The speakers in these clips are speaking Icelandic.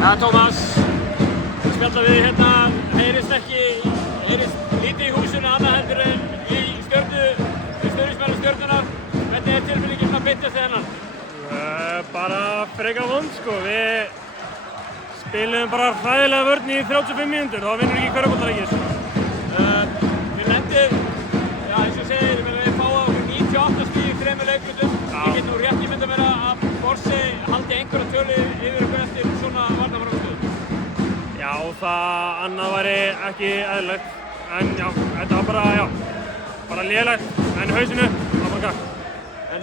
Ja, Tómas, spjalla við hérna, heyrist lítið í húsinu annað heldur en í stuðningsmönnum Stjörnunnar. Hvernig tilfinningin að byttast þið hennan? Bara frekar vond sko, við spilum bara hræðilega vörn í 35 mínútur, þá vinnur ekki körfuboltaleikir. Við nefndið, eins og segir, við fáum okkur 98 stig í 3 leiklutum. Ég get nú rétt ímynda mér að Borsi haldi einhverja tölu yfir ykkur eftir svona varnarframmistöðu. Já, það annað væri ekki eðlilegt, en já, þetta var bara lélegt, en hausinu, það var bara gagn. En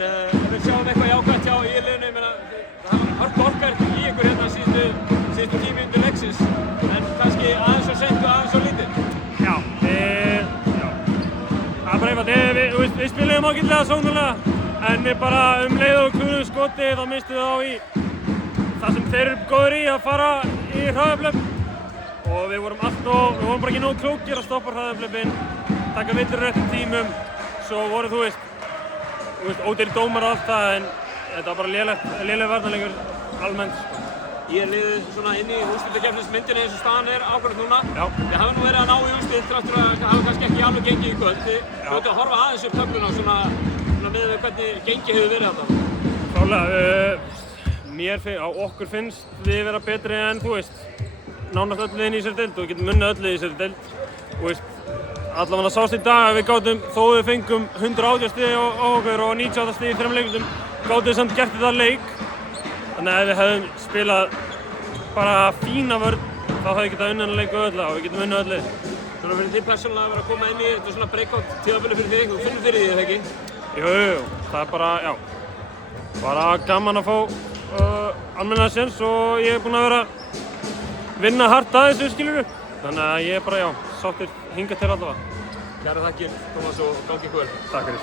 við sjáum eitthvað jákvætt hjá í liðinu, ég meina, það var hörku orkar í ykkur hérna síðustu 10 mínútur leiksins, en kannski aðeins og seint og aðeins og lítið. Já, það er bara eitthvað, við spilum ágætlega sóknarlega, en við bara leið og klúðum skoti, þá mistum við á í það sem þeir eru góðir í að fara í hraðahlaup. Og við vorum bara ekki nógu klókir að stoppa hraðahlaupin, taka villur réttum tímum, svo voru þú veist, ódýrir dómar og allt það, en þetta var bara léleg varnarleikur almennt. Ég er liðið svona inn í úrslitakeppnismyndinni eins og staðan er ákveðið núna. Já. Þið hafa nú verið að ná í úrslit, þráttur að hafa kannski ekki alveg gengið í kvöld. Þið hljótið að horfa aðeins upp töfluna svona með hvernig gengið hefur verið þarna. Klárlega, okkur finnst við vera betri en þú veist, nánast öll liðin í þessari deild og við getum unnið öll liðin í þessari deild. Þú veist, allavega sást í dag að við gátum, þó við fengum 180 stig á okkur og 98 stig í 3 leiklutum, gátum við samt gert þetta leik. Þannig að ef við hefðum spilað bara fína vörn, þá hefði getað unnið þennan leik öll og við getum unnið öll lið. Svona fyrir þið persónulega að vera að koma inn í þetta svona breakout tímabili fyrir þig, þú finnur fyrir því, eða ekki? Jú, það er bara gaman að fá almennilega séns og ég er búinn að vera að vinna hart að þessu, skilurðu. Þannig að ég er bara, sáttur hingað til allavega. Kærar þakkir, Tómas, og gangi ykkur vel. Takk fyrir.